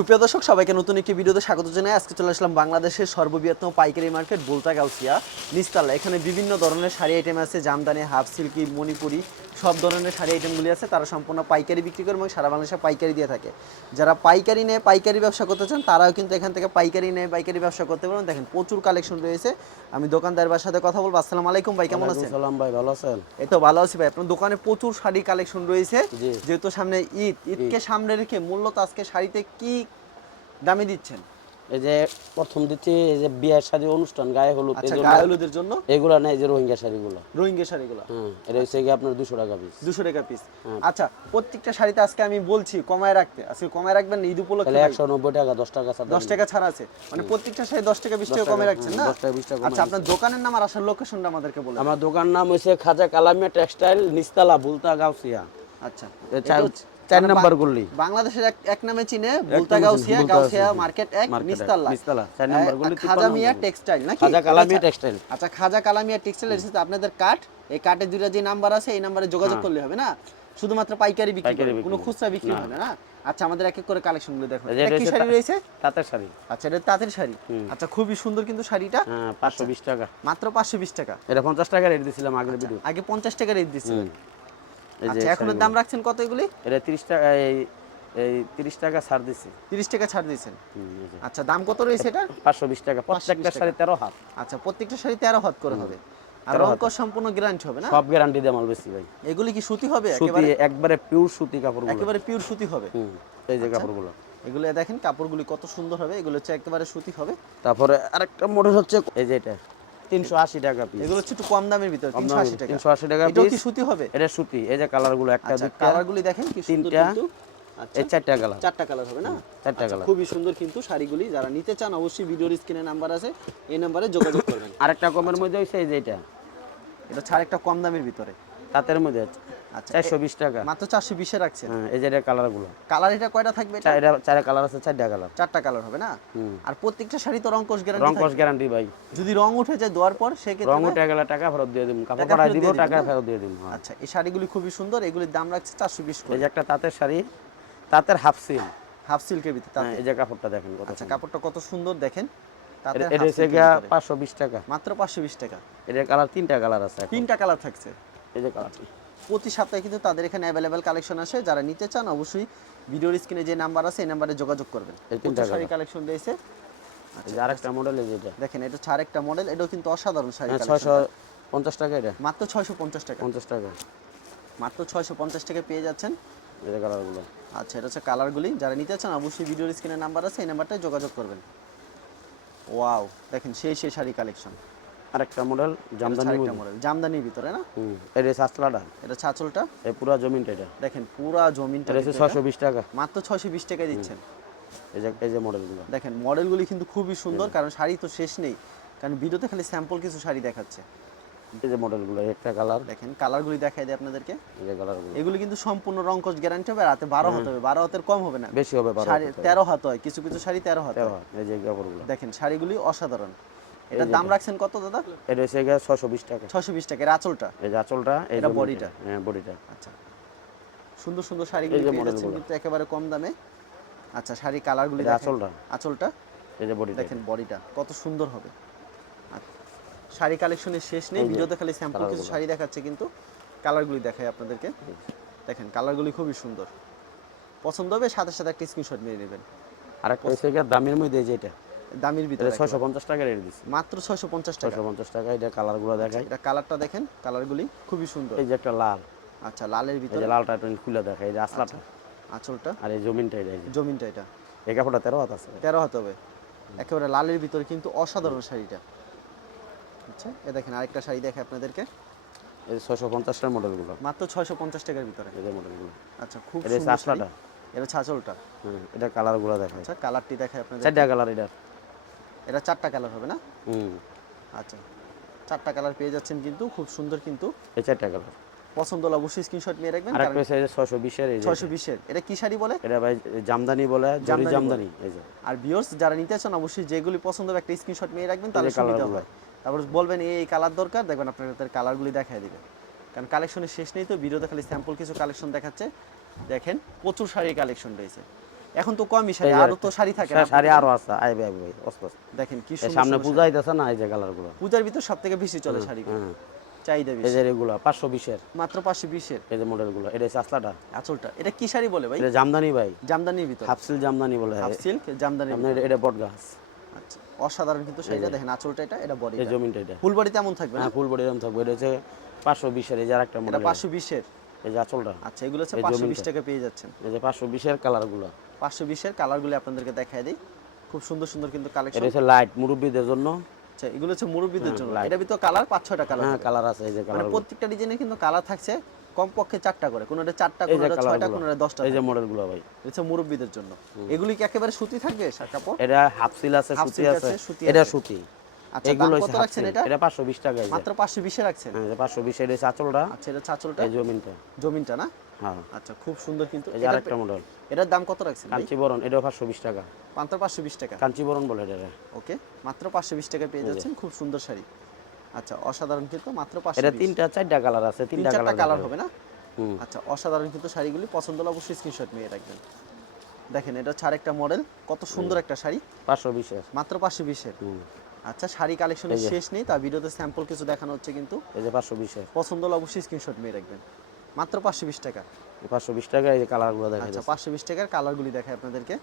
সুপ্রিয় দর্শক, সবাইকে নতুন একটি ভিডিওতে স্বাগত জানাই। আজকে চলে আসলাম বাংলাদেশের সর্ববৃহত্তম পাইকারি মার্কেট বোলতা গাউসিয়া নিস্তালা। এখানে বিভিন্ন ধরনের শাড়ি আইটেম আছে, জামদানি, হাফ সিল্কি, মণিপুরি সব ধরনের শাড়ি আইটেমগুলি আছে তারা সম্পূর্ণ পাইকারি বিক্রি করে এবং সারা বাংলাদেশে পাইকারি দিয়ে থাকে। যারা পাইকারি নেয় পাইকারি ব্যবসা করতে চান তারাও কিন্তু এখান থেকে পাইকারি নেয় পাইকারি ব্যবসা করতে পারেন দেখেন প্রচুর কালেকশন রয়েছে। আমি দোকানদারের সাথে কথা বলব। আসসালামু আলাইকুম ভাই কেমন আছেন? সালাম ভাই ভালো আছেন? এই তো ভালো আছি ভাই। আপনার দোকানে প্রচুর শাড়ি কালেকশন রয়েছে। যেহেতু সামনে ঈদ ঈদকে সামনে রেখে মূলত আজকে শাড়িতে কি দামে দিচ্ছেন? এই যে প্রথম দিচ্ছি এই যে বিয়ের শাড়ি অনুষ্ঠান গায়ে হলুদ আচ্ছা গায়ে হলুদের জন্য? এগুলো না এই যে রোহিঙ্গা শাড়িগুলো। রোহিঙ্গা শাড়িগুলো। হ্যাঁ এটা হচ্ছে গিয়ে আপনার দুশো টাকা পিস দুশো টাকা পিস। আচ্ছা প্রত্যেকটা শাড়িতে আজকে আমি বলছি কমায় রাখতে। আজকে কমায় রাখবেন ঈদ উপলক্ষে তাহলে ভাই? একশো নব্বই টাকা দশ টাকা ছাড় দশ টাকা ছাড় আছে। মানে প্রত্যেকটা শাড়ি দশ টাকা বিশ টাকা কমে রাখছেন না? দশ টাকা বিশ টাকা আচ্ছা আপনার দোকানের নাম আর আসার লোকেশনটা আমাদেরকে বলুন আমার দোকান নাম হচ্ছে খাজা কালামিয়া টেক্সটাইল নিস্তালা বুলতা গাউসিয়া আচ্ছা চার- চার নাম্বার গল্লি বাংলাদেশের এক নামে চিনে বুলতা গাউসিয়া গাউসিয়া। মার্কেট এক নিস্তালা নিস্তালা, চার নাম্বার গলি, খাজা মিয়া টেক্সটাইল নাকি? খাজা কালামিয়া আচ্ছা, টেক্সটাইল। আচ্ছা খাজা কালামিয়া টেক্সটাইল এসেছে আপনাদের কার্ড এই কার্ডের দুইটা যে নাম্বার আছে এই নাম্বারে যোগাযোগ করলে হবে না? শুধুমাত্র পাইকারি বিক্রি হ্যাঁ। বিক্রি কোনো খুচরা বিক্রি। হয় না আচ্ছা আমাদের এক এক করে কালেকশনগুলো দেখো। এটা কি শাড়ি রয়েছে? তাঁতের শাড়ি। আচ্ছা এটা তাঁতের শাড়ি। আচ্ছা খুবই সুন্দর কিন্তু শাড়িটা। হ্যাঁ পাঁচশো বিশ টাকা। মাত্র পাঁচশো বিশ টাকা। এটা পঞ্চাশ টাকা রেট দিয়েছিলাম আগের ভিডিও আগে পঞ্চাশ টাকা রেট যে আচ্ছা এখন দাম রাখছেন কত এগুলি? এটা তিরিশ টাকা এই এই তিরিশ টাকা ছাড় টাকা ছাড় দিয়েছেন। আচ্ছা দাম কত রয়েছে এটা পাঁচশো বিশ টাকা প্রত্যেকটা শাড়ি তেরো হাত। আচ্ছা প্রত্যেকটা শাড়ি তেরো হাত করে হবে। আর তেরো সম্পূর্ণ গ্যারান্টি হবে না? সব গ্যারান্টি দিয়ে মাল বেশি ভাই। এগুলি কি সুতি হবে সুতি একবারে? পিওর সুতি কাপড় একেবারে পিওর সুতি হবে? এই যে আচ্ছা। কাপড়গুলো। এগুলো দেখেন কাপড়গুলি কত সুন্দর হবে এগুলো হচ্ছে একেবারে সুতি হবে। তারপরে আরেকটা মডেল হচ্ছে এই যে এটা। তিনশো আশি টাকা পিস এগুলো একটু কম দামের ভিতরে তিনশো আশি টাকা। তিনশো আশি টাকা এটাও কি সুতি হবে? এটা সুতি এই যে কালার একটা আচ্ছা কালারগুলি দেখেন কি তিনটা, আচ্ছা এই চারটা কালার চারটা কালার হবে না? চারটা আচ্ছা, কালার খুবই সুন্দর কিন্তু শাড়িগুলি। যারা নিতে চান অবশ্যই ভিডিওর স্ক্রিনে নাম্বার আছে এই নাম্বারে যোগাযোগ করবেন। আরেকটা কমের মধ্যে হচ্ছে এই যে এটা। এটা ছাড় একটা কম দামের ভিতরে। তাঁতের মধ্যে আছে। আচ্ছা চারশো বিশ টাকা। মাত্র চারশো বিশে রাখছেন? হ্যাঁ এই যে এটা কালার কালার এটা কয়টা থাকবে এটা? চারটা চারটা কালার আছে চারটা কালার। চারটা কালার হবে না? আর প্রত্যেকটা শাড়ি তো রং গ্যারান্টি কস গ্যারান্টি ভাই। যদি রং উঠে যায় দেওয়ার পর রং উঠে গেলে টাকা ফেরত দিয়ে দিব কাপড় টাকা দিব টাকা ফেরত দিয়ে দিব হ্যাঁ। আচ্ছা এই শাড়িগুলি খুবই সুন্দর এগুলির দাম রাখছে চারশো বিশ এই যে একটা তাঁতের শাড়ি তাঁতের হাফ সিল। হাফ সিল্কের ভিতরে তাতে। এই যে কাপড়টা দেখেন কত আচ্ছা কাপড়টা কত সুন্দর দেখেন। এটা- হচ্ছে গিয়া পাঁচশো বিশ টাকা। মাত্র পাঁচশো বিশ টাকা। এটার কালার তিনটা কালার আছে তিনটা কালার থাকছে। এই যে কালারটি। প্রতি সপ্তাহে কিন্তু তাদের এখানে অ্যাভেলেবেল কালেকশন আসে। যারা নিতে চান অবশ্যই ভিডিওর স্ক্রিনে যে নাম্বার আছে এই নাম্বারে যোগাযোগ করবেন। শাড়ি কালেকশন রয়েছে। আরেকটা মডেল দেখেন এটা ছাড় একটা মডেল এটাও কিন্তু অসাধারণ শাড়ি হ্যাঁ ছয়শো পঞ্চাশ টাকা এটা। মাত্র ছয়শো পঞ্চাশ টাকা। পঞ্চাশ টাকা। মাত্র ছয়শো পঞ্চাশ টাকা পেয়ে যাচ্ছেন। যে কালারগুলো আচ্ছা এটা হচ্ছে কালারগুলি যারা নিতে চান অবশ্যই ভিডিওর স্ক্রিনে নাম্বার আছে এই নাম্বারটায় যোগাযোগ করবেন। ওয়াও দেখেন সেই সেই শাড়ি কালেকশন আরেকটা মডেল জামদানি মডেল জামদানির ভিতরে না? সাতলাটা। এটা ছাচলটা এই পুরা জমিনটা এটা। দেখেন পুরা জমিনটা এটা হচ্ছে কিন্তু ছয়শো বিশ টাকা। মাত্র ছয়শো বিশ টাকায় দিচ্ছেন। এই যে এই যে মডেলগুলো দেখেন মডেলগুলি কিন্তু খুবই সুন্দর কারণ শাড়ি তো শেষ নেই। কারণ ভিডিওতে খালি স্যাম্পল কিছু শাড়ি দেখাচ্ছে। এই যে মডেলগুলো একটা কালার দেখেন কালারগুলি দেখাই দেয় আপনাদেরকে। এই যে কালারগুলো এগুলি কিন্তু সম্পূর্ণ রংকশ গ্যারান্টি হবে রাতে বারো হাত হবে। বারো হাতের কম হবে না। বেশি হবে বারো শাড়ি তেরো হাত হয় কিছু কিছু শাড়ি তেরো হাত তেরো হয়। এই যে কাপড়গুলো। দেখেন শাড়িগুলি অসাধারণ। এটার দাম রাখছেন কত দাদা? এটা হচ্ছে গিয়ে ছয়শো বিশ টাকা। ছয়শো বিশ টাকা। এর আঁচলটা? এই আঁচলটা এটা bodyটা? হ্যাঁ বডিটা। আচ্ছা। সুন্দর সুন্দর শাড়িগুলি পেয়ে যাচ্ছেন কিন্তু একেবারে কম দামে। আচ্ছা শাড়ি কালারগুলি আঁচলটা। আঁচলটা? এই যে বডিটা। দেখেন বডিটা কত সুন্দর হবে। শাড়ি কালেকশনের শেষ নেই ভিডিওতে খালি স্যাম্পল কিছু শাড়ি দেখাচ্ছে কিন্তু কালারগুলি দেখাই আপনাদেরকে। দেখেন কালারগুলি খুবই সুন্দর। পছন্দ হবে সাথে সাথে একটা স্ক্রিনশট নিয়ে নেবেন। হচ্ছে গিয়ে দামের মধ্যে এই যে এটা। দামির ভিতরে এটা ছয়শো পঞ্চাশ টাকা রেট দিচ্ছি মাত্র ছয়শো পঞ্চাশ টাকা। ছয়শো পঞ্চাশ টাকা এটা কালারগুলো দেখাই। এটা কালারটা দেখেন কালারগুলি খুবই সুন্দর। এই যে একটা লাল। আচ্ছা লালের এই ভিতরে যে লালটা একটু খুলে দেখা এই যে আসলাটা আঁচলটা। আর এই জমিনটা এটা এই জমিনটা এটা। এই কাপড়টা তেরো হাত আছে। তেরো হাত হবে। একেবারে লালের ভিতরে কিন্তু অসাধারণ শাড়িটা। আচ্ছা এ দেখেন আরেকটা শাড়ি দেখে আপনাদেরকে। এই যে ছয়শো পঞ্চাশটার মডেলগুলো। মাত্র ছয়শো পঞ্চাশ টাকার ভিতরে। এই যে মডেলগুলো। আচ্ছা খুব সুন্দর আসলাটা এটা ছাচলটা হুম এটা কালারগুলো দেখায় আচ্ছা কালারটি দেখায় আপনাদের। চারটা কালার এটা এটা চারটা কালার হবে না? হুম। আচ্ছা চারটা কালার পেয়ে যাচ্ছেন কিন্তু খুব সুন্দর কিন্তু। এই চারটা কালার পছন্দ হলে অবশ্যই স্ক্রিনশট নিয়ে রাখবেন আর একটা যে ছয়শো বিশের এই যে ছয়শো বিশের। এটা কি শাড়ি বলে? এটা ভাই জামদানি বলে জরি জামদানি এই যে। আর ভিউয়ার্স যারা নিতে চান অবশ্যই যেগুলি পছন্দ হবে একটা স্ক্রিনশট নিয়ে রাখবেন তাহলে সুবিধা। হয় তারপর বলবেন এই কালার দরকার? দেখবেন আপনাদের কালারগুলি দেখায় দিবে। কারণ কালেকশনের শেষ নেই তো ভিডিওতে খালি স্যাম্পল কিছু কালেকশন দেখাচ্ছে। দেখেন প্রচুর শাড়ির কালেকশন রয়েছে। এখন তো কমই শাড়ি আরও তো শাড়ি থাকে না। শাড়ি আরও আছে আইবে আইবে ভাই অস্ত। দেখেন কি সুন্দর সামনে না এই যে পূজার ভিতর সব থেকে বেশি চলে শাড়িগুলো। চাহিদা এই বেশি। যে এগুলো পাঁচশো বিশের। মাত্র পাঁচশো বিশের। এই যে এটা হচ্ছে আসলাটা আঁচলটা। এটা কি শাড়ি বলে ভাই? এটা জামদানি ভাই। জামদানির ভিতর। জামদানি বলে। হাফ সিল্ক এটা বট গাছ। আচ্ছা অসাধারণ কিন্তু শাড়িটা দেখেন আঁচলটা এটা এটা বডি এই জমিনটা এটা। ফুল বডি তেমন থাকবে না? হ্যাঁ ফুল বডি এরকম থাকবে। এটা হচ্ছে পাঁচশো বিশের এই যে আরেকটা এটা মডেল। পাঁচশো বিশের। এই যে আচলটা। আচ্ছা এগুলো হচ্ছে এই পাঁচশো বিশ জমিনটা। টাকা পেয়ে যাচ্ছেন। এই যে পাঁচশো বিশের কালারগুলো পাঁচশো বিশের কালারগুলো আপনাদেরকে দেখায় দিই। খুব সুন্দর সুন্দর কিন্তু কালেকশন এটা লাইট মুরব্বীদের জন্য। আচ্ছা এগুলো হচ্ছে মুরব্বীদের জন্য। এটা ভিতর কালার পাঁচ ছয়টা কালার হ্যাঁ কালার আছে এই যে মানে প্রত্যেকটা ডিজাইনে কিন্তু কালার থাকছে কমপক্ষে চারটা করে। কোনোটা চারটা এই যে কোনোটা ছয়টা কোনোটা দশটা এই যে মডেলগুলো ভাই। মুরব্বীদের জন্য। এগুলি কি একেবারে সুতি থাকবে কাপড়? এটা হাফ সিল আছে সুতি আছে। এটা সুতি। আচ্ছা এগুলো কত রাখছেন এটা? এটা পাঁচশো বিশ টাকা মাত্র পাঁচশো বিশে রাখছেন? হ্যাঁ পাঁচশো বিশ এটা হচ্ছে আচ্ছা এটা চাচলটা এই জমিনটা। জমিনটা না? হ্যাঁ আচ্ছা খুব সুন্দর কিন্তু। এই আরেকটা মডেল এটার দাম কত রাখছেন কাঞ্চিবরণ পাঁচশো বিশ টাকা। মাত্র পাঁচশো বিশ টাকা। কাঞ্চিবরণ বলে এটা ওকে মাত্র পাঁচশো বিশ টাকা পেয়ে যাচ্ছেন খুব সুন্দর শাড়ি। আচ্ছা অসাধারণ কিন্তু মাত্র পাঁচশো এটা তিনটা চারটা কালার আছে তিনটা কালার কালার হবে না? আচ্ছা অসাধারণ কিন্তু শাড়িগুলি। পছন্দ হলে অবশ্যই স্ক্রিনশট নিয়ে রাখবেন দেখেন এটা হচ্ছে আরেকটা মডেল কত সুন্দর একটা শাড়ি। পাঁচশো বিশের। মাত্র পাঁচশো বিশের। হুম। আচ্ছা শাড়ি কালেকশনের শেষ নেই তার ভিডিওতে স্যাম্পল কিছু দেখানো হচ্ছে কিন্তু। এই যে পাঁচশো বিশের। পছন্দ হলে অবশ্যই স্ক্রিনশট নিয়ে রাখবেন মাত্র পাঁচশো বিশ টাকা। পাঁচশো বিশ টাকা এই যে কালারগুলো দেখা আচ্ছা পাঁচশো বিশ টাকার কালারগুলি দেখায় আপনাদেরকে।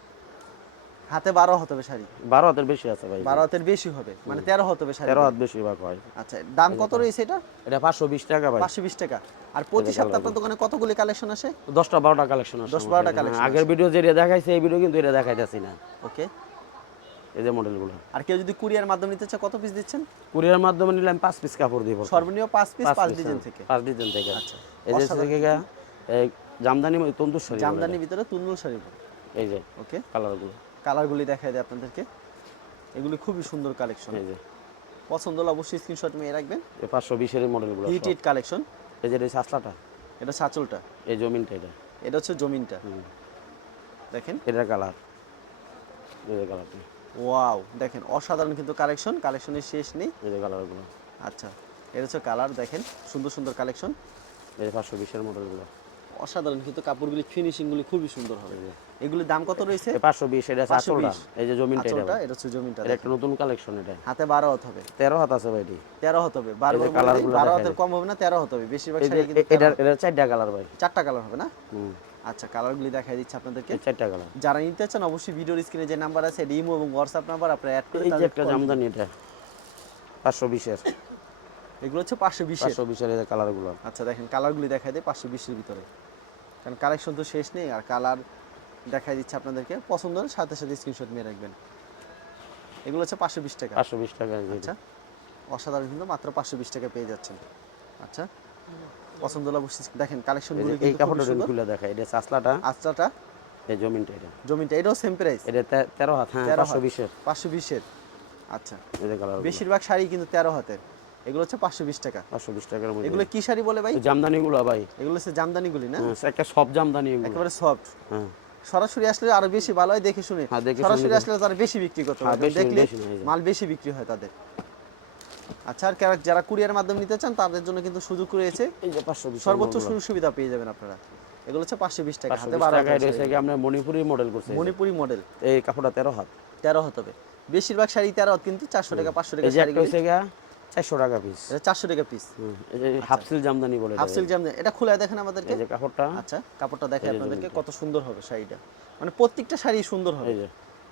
হাতে বারো হতে হবে শাড়ি। বারো হাতের বেশি আছে ভাই। বারো হাতের বেশি হবে মানে তেরো হতে হবে শাড়ি। তেরো হাত বেশিরভাগ হয় আচ্ছা দাম কত রয়েছে এটা? এটা পাঁচশো বিশ টাকা ভাই। পাঁচশো বিশ টাকা। আর প্রতি সপ্তাহে আপনার দোকানে কতগুলি কালেকশন আসে? দশটা বারোটা কালেকশন আছে 10 12টা আমাদের। collection হ্যাঁ, আগের ভিডিও যেটা দেখাইছে এই ভিডিও কিন্তু এটা দেখাইতেছি না। ওকে এই যে মডেলগুলো আর কেউ যদি কুরিয়ার মাধ্যমে নিতে চায় কত পিস দিচ্ছেন? কুরিয়ার মাধ্যমে নিলে আমি পাঁচ পিস কাপড় দিব সর্বনিম্ন পাঁচ পিস পাঁচ ডিজাইন হ্যাঁ, থেকে। পাঁচ ডিজাইন থেকে। আচ্ছা। এই যে থেকে এই জামদানি তন্দুর শাড়ি জামদানির ভিতরে তুলনুল শাড়ি এটা। এই যে ওকে। কালারগুলো কালারগুলি দেখায় দেয় আপনাদেরকে। এগুলি খুবই সুন্দর কালেকশন এই যে। পছন্দ হলে অবশ্যই স্ক্রিনশট নিয়ে রাখবেন। এই পাঁচশো বিশের মডেলগুলো হিট হিট কালেকশন এই যে এটা সাতলাটা এটা সাচলটা এই জমিনটা এটা। এটা হচ্ছে জমিনটা। দেখেন। এটার কালার এই কালারটা ওয়াও দেখেন অসাধারণ কিন্তু কালেকশন কালেকশনের শেষ নেই। এই যে কালারগুলো আচ্ছা এটা হচ্ছে কালার দেখেন সুন্দর সুন্দর কালেকশন এই যে পাঁচশো বিশের মডেলগুলো। অসাধারণ কিন্তু কাপড়গুলি ফিনিশিংগুলি খুবই সুন্দর হবে। এগুলির দাম কত রয়েছে? এই পাঁচশো বিশ এটা হচ্ছে আচলটা এই যে জমিনটা এটা এটা হচ্ছে জমিনটা এটা একটা নতুন কালেকশন এটা। হাতে বারো হাত হবে। তেরো হাত আছে ভাই এটি। তেরো হতে হবে বারো এই যে colourগুলো বারো দেখায় হাতের কম হবে না তেরো হতে হবে। বেশিরভাগ শাড়ি কিন্তু এ- এটার এটা চারটা কালার ভাই। চারটা কালার হবে না? হুম। আচ্ছা কালারগুলি দেখাই দিচ্ছে আপনাদেরকে। চারটা কালার যারা নিতে চান অবশ্যই ভিডিওর স্ক্রিনে যে নাম্বার আছে ইমো এবং হোয়াটসঅ্যাপ নাম্বার আপনারা অ্যাড করে এই যে একটা জামদানি এটা পাঁচশো বিশের। এগুলো হচ্ছে পাঁচশো বিশের। পাঁচশো বিশের কালারগুলো আচ্ছা দেখেন কালারগুলি দেখাই দেয় পাঁচশো বিশের ভিতরে। কারণ কালেকশন তো শেষ নেই আর কালার দেখাই দিচ্ছে আপনাদেরকে। পছন্দ হলে সাথে সাথে স্ক্রিনশট নিয়ে রাখবেন। এগুলো হচ্ছে পাঁচশো বিশ টাকা। পাঁচশো বিশ টাকা আচ্ছা অসাধারণ কিন্তু মাত্র পাঁচশো বিশ টাকা পেয়ে যাচ্ছেন। আচ্ছা পছন্দ হলে অবশ্যই দেখেন এই কালেকশনগুলো এই কাপড়টা খুলে দেখা এটা আস্তাটা এই জমিনটা এটা। জমিটা এটাও সেম প্রাইস এটা তে- তেরো হাত হ্যাঁ তেরো পাঁচশো হাত। বিশের। আচ্ছা। এই যে কালার বেশিরভাগ শাড়ি কিন্তু তেরো হাতের। এগুলো হচ্ছে পাঁচশো বিশ টাকা। পাঁচশো বিশ টাকার মধ্যে। এগুলো কি শাড়ি বলে ভাই? জামদানিগুলো ভাই। এগুলো হচ্ছে জামদানিগুলি না? হ্যাঁ, একটা সব জামদানি এগুলো। একেবারে সফট হ্যাঁ। সরাসরি আসলে আরও বেশি ভালো হয় দেখে শুনে। হ্যাঁ, সরাসরি আসলে তারা বেশি বিক্রি করতে হ্যাঁ, দেখলে। মাল বেশি বিক্রি হয় তাদের। আচ্ছা আর যারা- যারা কুরিয়ার মাধ্যমে নিতে চান তাদের জন্য কিন্তু সুযোগ রয়েছে। এই যে পাঁচশো বিশ সর্বোচ্চ সুযোগ সুবিধা পেয়ে যাবেন আপনারা। এগুলো হচ্ছে পাঁচশো বিশ টাকা হাতে বারো টাকায় রয়েছে আমরা মণিপুরি মডেল করছি মণিপুরি মডেল এই কাপড়টা তেরো হাত। তেরো হতে হবে। বেশিরভাগ শাড়ি তেরো হাত কিন্তু চারশো টাকা পাঁচশো টাকা শাড়িগুলি। হয়েছে চারশো টাকা পিস এটা চারশো টাকা পিস এই যে হাফ সিল জামদানি বলে হাফ এটা। সিল্ক জামদানি। এটা খুলে দেখেন আমাদেরকে। এই যে কাপড়টা। আচ্ছা কাপড়টা দেখে আপনাদেরকে কত সুন্দর হবে শাড়িটা। মানে প্রত্যেকটা শাড়ি সুন্দর হবে।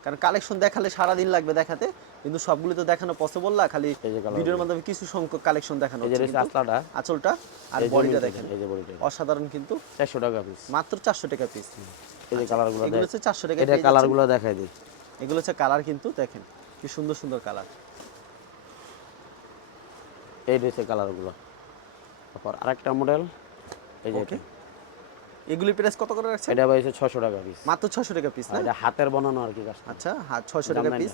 কারণ কালেকশন দেখালে সারা দিন লাগবে দেখাতে কিন্তু সবগুলো তো দেখানো পসিবল না খালি ভিডিওর মাধ্যমে কিছু সংখ্যক কালেকশন দেখানো আসলাটা আঁচলটা। আর বডিটা দেখেন। এই যে বডিটা। অসাধারণ কিন্তু। চারশো টাকা পিস মাত্র চারশো টাকা পিস এই যে কালারগুলো এগুলো হচ্ছে চারশো টাকা এটা। কালারগুলো দেখাই দিই। এগুলো হচ্ছে কালার কিন্তু দেখেন কি সুন্দর সুন্দর কালার এই রয়েছে কালারগুলো তারপর আরেকটা মডেল এই যে। এগুলি প্রাইস কত করে রাখছেন? এটা পাইছে ছশো টাকা পিস মাত্র ছশো টাকা পিস না? এটা হাতের বানানো আর কি কাজটা। আচ্ছা হাত ছয়শো টাকা পিস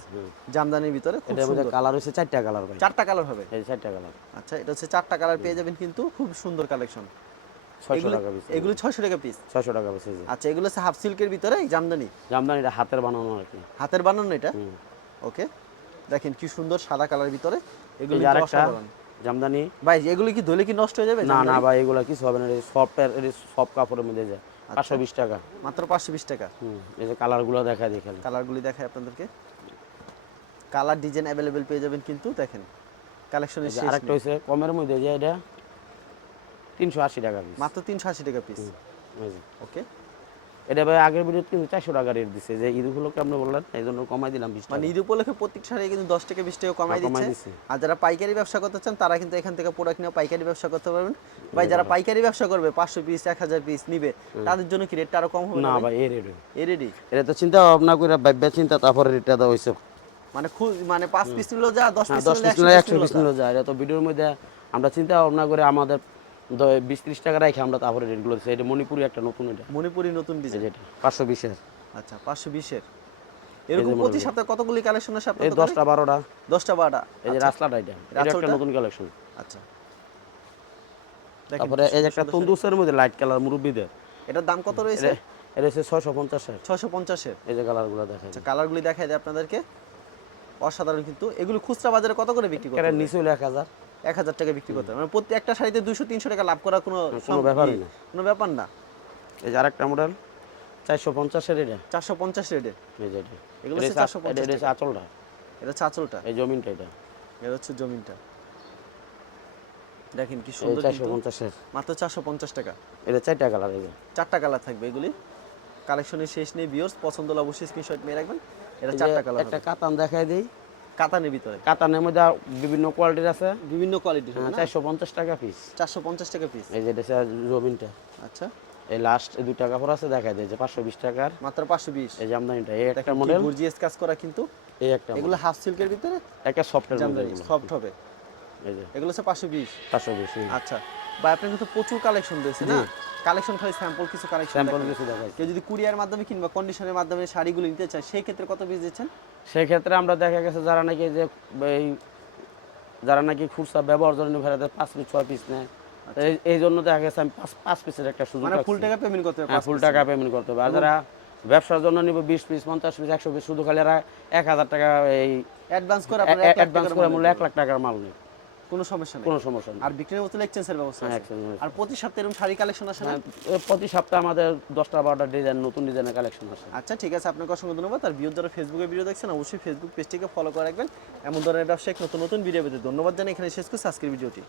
জামদানির ভিতরে খুব সুন্দর। কালার হচ্ছে চারটা কালার ভাই। চারটা কালার হবে? এই চারটা কালার আচ্ছা এটা হচ্ছে চারটা কালার পেয়ে যাবেন কিন্তু খুব সুন্দর কালেকশন ছয়শো এগুলো টাকা পিস এগুলো ছয়শো টাকা পিস ছয়শো টাকা পিস আচ্ছা এগুলো হচ্ছে হাফ সিল্কের ভিতরে জামদানি? জামদানি এটা হাতের বানানো আর কি। হাতের বানানো এটা? ওকে দেখেন কি সুন্দর সাদা কালারের ভিতরে। এগুলো এই অসাধারণ। জামদানি। ভাই এগুলো কি ধুলে কি নষ্ট হয়ে যাবে না না ভাই এগুলো কিছু হবে না সফট সফট কাপড়ের মধ্যে যায়। পাঁচশো বিশ টাকা। মাত্র পাঁচশো বিশ টাকা? হুম এই যে কালারগুলো দেখা দেখেন কালারগুলি দেখায় আপনাদেরকে। কালার ডিজাইন অ্যাভেলেবেল পেয়ে যাবেন কিন্তু দেখেন কালেকশনের এই আরেকটা। হয়েছে কমের মধ্যে যে এটা তিনশো আশি টাকা পিস মাত্র তিনশো আশি টাকা পিস ওকে এটা ভাই আগের ভিডিও কিন্তু চারশো টাকা রেট দিচ্ছে যে ঈদগুলোকে আপনি বললেন এই জন্য কমাই দিলাম বিশ মানে ঈদ উপলক্ষে প্রত্যেক শাড়ি কিন্তু দশ টাকা বিশ টাকা কমাই হ্যাঁ, দিচ্ছে। আর যারা পাইকারি ব্যবসা করতে চান তারা কিন্তু এখান থেকে প্রোডাক্ট নিয়ে পাইকারি ব্যবসা করতে পারবেন। ভাই যারা পাইকারি ব্যবসা করবে পাঁচশো পিস এক হাজার পিস নিবে তাদের জন্য কি রেটটা আরও কম হবে না ভাই? এই রেট এ। রেডি এটা তো চিন্তা ভাবনা করে ভাববে চিন্তা তারপরে রেটটা দেওয়া হয়েছে মানে খুব মানে পাঁচ পিস নিলো যা দশ হ্যাঁ পিস দশ পিস একশো পিস নিলে যায় এটা তো ভিডিওর মধ্যে আমরা চিন্তা ভাবনা করে আমাদের বিশ ত্রিশ টাকা রেখে আমরা তারপরে রেটগুলো দিচ্ছি এটা মণিপুরি একটা নতুন এটা। মণিপুরি নতুন ডিজাইন এটা পাঁচশো বিশের। আচ্ছা পাঁচশো বিশের। এরকম প্রতি সপ্তাহে কতগুলি কালেকশন আসে এই আপনাদের দশটা বারোটা। দশটা বারোটা। এই যে রাসলাটা এটা। এটা একটা নতুন কালেকশন আচ্ছা। তারপরে এই যে একটা তন্দুসের মধ্যে লাইট কালার মুরব্বীদের। এটার দাম কত রয়েছে? এটা হচ্ছে ছয়শো পঞ্চাশের। ছশো পঞ্চাশের। এই যে কালারগুলো দেখা আচ্ছা কালারগুলি দেখাই দেয় আপনাদেরকে। অসাধারণ কিন্তু। এগুলো খুচরা বাজারে কত করে বিক্রি করতে নিচে হলো এক হাজার। এক হাজার টাকা বিক্রি করতে মানে প্রতি একটা শাড়িতে দুশো তিনশো টাকা লাভ করা কোনো ই- না। কোনো ব্যাপার না। এই যে আরেকটা মডেল চারশো পঞ্চাশের চারশো পঞ্চাশ রেটে এটা। এগুলো এটা হচ্ছে হচ্ছে 450 এটা- এটা আঁচলটা। এটা চাচলটা এই জমিনটা এটা। এটা হচ্ছে জমিনটা। দেখেন কি সুন্দর চারশো পঞ্চাশের। মাত্র চারশো পঞ্চাশ টাকা। এটা চারটা কালার যে চারটা কালার থাকবে এগুলি। কালেকশনের শেষ নেই বিয়র্স পছন্দ হলে অবশ্যই স্ক্রিনশট নিয়ে রাখবেন। এটা চারটা কালার একটা কাতান দেখাই দেই। কাতানের ভিতরে? কাতানের মধ্যে বিভিন্ন কোয়ালিটির আছে। বিভিন্ন কোয়ালিটির হ্যাঁ চারশো পঞ্চাশ টাকা পিস চারশো পঞ্চাশ টাকা পিস এই যে এটা হচ্ছে আচ্ছা। এই লাস্ট দুই টাকা পর আছে দেখা যায় যে পাঁচশো বিশ টাকার। মাত্র পাঁচশো বিশ। এই জামদানিটা এই একটা মডেল গর্জিয়াস কাজ করা কিন্তু। এই একটা এগুলো হাফ সিল্কের ভিতরে? একটা সফট সফট হবে। এই এগুলো হচ্ছে পাঁচশো বিশ। পাঁচশো বিশ আচ্ছা বা আপনার কিন্তু প্রচুর কালেকশন রয়েছে না? কালেকশন খালি স্যাম্পল কিছু কালেকশন স্যাম্পল কিছু দেখাই। কেউ যদি কুরিয়ার মাধ্যমে কিংবা কন্ডিশনের মাধ্যমে শাড়িগুলো নিতে চায় সেই ক্ষেত্রে কত পিস দিচ্ছেন? সেক্ষেত্রে আমরা দেখা গেছে যারা নাকি যে এই যারা নাকি খুচরা ব্যবহার জন্য ফেরাতে পাঁচ পিস ছয় পিস নেয় এই- এই জন্য দেখা গেছে আমি পাঁচ পাঁচ পিসের একটা সুযোগ মানে ফুল টাকা পেমেন্ট করতে হবে হ্যাঁ ফুল টাকা পেমেন্ট করতে হবে। আর যারা ব্যবসার জন্য নিব বিশ পিস পঞ্চাশ পিস একশো পিস শুধু খালি এরা এক হাজার টাকা এই অ্যাডভান্স করে অ্যাডভান্স করে মাল মূল্য এক লাখ টাকার মাল নেই কোনো সমস্যা নেই। কোনো সমস্যা নেই। আর বিক্রির মতো এক্সচেঞ্জের ব্যবস্থা হ্যাঁ, আছে আর প্রতি সপ্তাহে এরকম শাড়ি কালেকশন আসে না? প্রতি সপ্তাহে আমাদের দশটা বারোটা ডিজাইন নতুন ডিজাইনের কালেকশন আসে। আচ্ছা ঠিক আছে। আপনাকে অসংখ্য ধন্যবাদ। আর ভিডিও যারা ফেসবুকে ভিডিও দেখছেন অবশ্যই ফেসবুক পেজটিকে ফলো করে রাখবেন। এমন ধরনের ব্যবসায়িক নতুন নতুন ভিডিও পেতে ধন্যবাদ জানাই। এখানে শেষ করছি আজকের ভিডিওটি